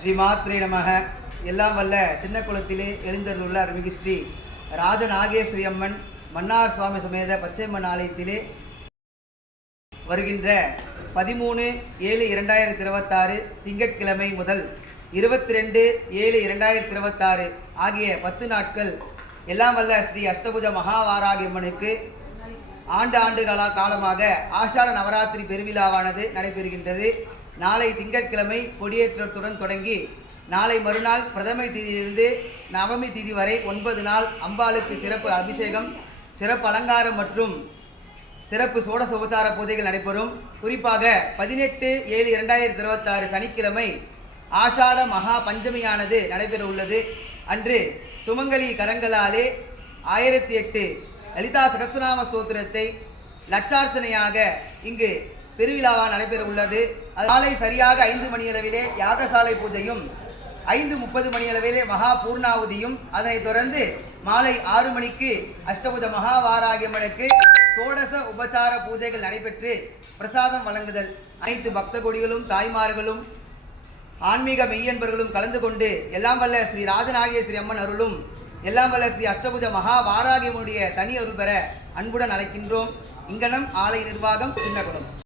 ஸ்ரீமாத்ரே நமக. எல்லாம் வல்ல சின்ன குளத்திலே எழுந்தருளுள்ள அருள்மிகு ஸ்ரீ ராஜநாகேஸ்வரி அம்மன் மன்னார் சுவாமி சமேத பச்சையம்மன் ஆலயத்திலே வருகின்ற 13/7/2026 திங்கட்கிழமை முதல் 22/7/2026 ஆகிய 10 நாட்கள் எல்லாம் வல்ல ஸ்ரீ அஷ்டபுஜ மகாவாராகி அம்மனுக்கு ஆண்டு காலமாக ஆஷாட நவராத்திரி பெருவிழாவானது நடைபெறுகின்றது. நாளை திங்கட்கிழமை கொடியேற்றத்துடன் தொடங்கி நாளை மறுநாள் பிரதமை தேதியிலிருந்து நவமி தேதி வரை 9 நாள் அம்பாளுக்கு சிறப்பு அபிஷேகம், சிறப்பு அலங்காரம் மற்றும் சிறப்பு சோடச உபசார பூஜைகள் நடைபெறும். குறிப்பாக 18/7/2026 சனிக்கிழமை ஆஷாட மகா பஞ்சமியானது நடைபெற உள்ளது. அன்று சுமங்கலி கரங்களாலே 1008 லலிதா சகஸ்ரநாம ஸ்தோத்திரத்தை லட்சார்ச்சனையாக இங்கு பெருவிழாவாக நடைபெற உள்ளது. காலை சரியாக 5 மணியளவிலே யாகசாலை பூஜையும், 5:30 மணியளவிலே மகா பூர்ணாவதியும், அதனைத் தொடர்ந்து மாலை 6 மணிக்கு அஷ்டபுஜ மகாவாராகியம்மனுக்கு சோடச உபசார பூஜைகள் நடைபெற்று பிரசாதம் வழங்குதல். அனைத்து பக்த கொடிகளும் தாய்மார்களும் ஆன்மீக மெய்யன்பர்களும் கலந்து கொண்டு எல்லாம் வல்ல ஸ்ரீ ராஜநாகேஸ்வரி அம்மன் அருளும் எல்லாம் வல்ல ஸ்ரீ அஷ்டபுஜ மகாவாராகியம்மனுடைய தனி அருள் பெற அன்புடன் அழைக்கின்றோம். இங்கனம் ஆலய நிர்வாகம், சின்னகுளம்.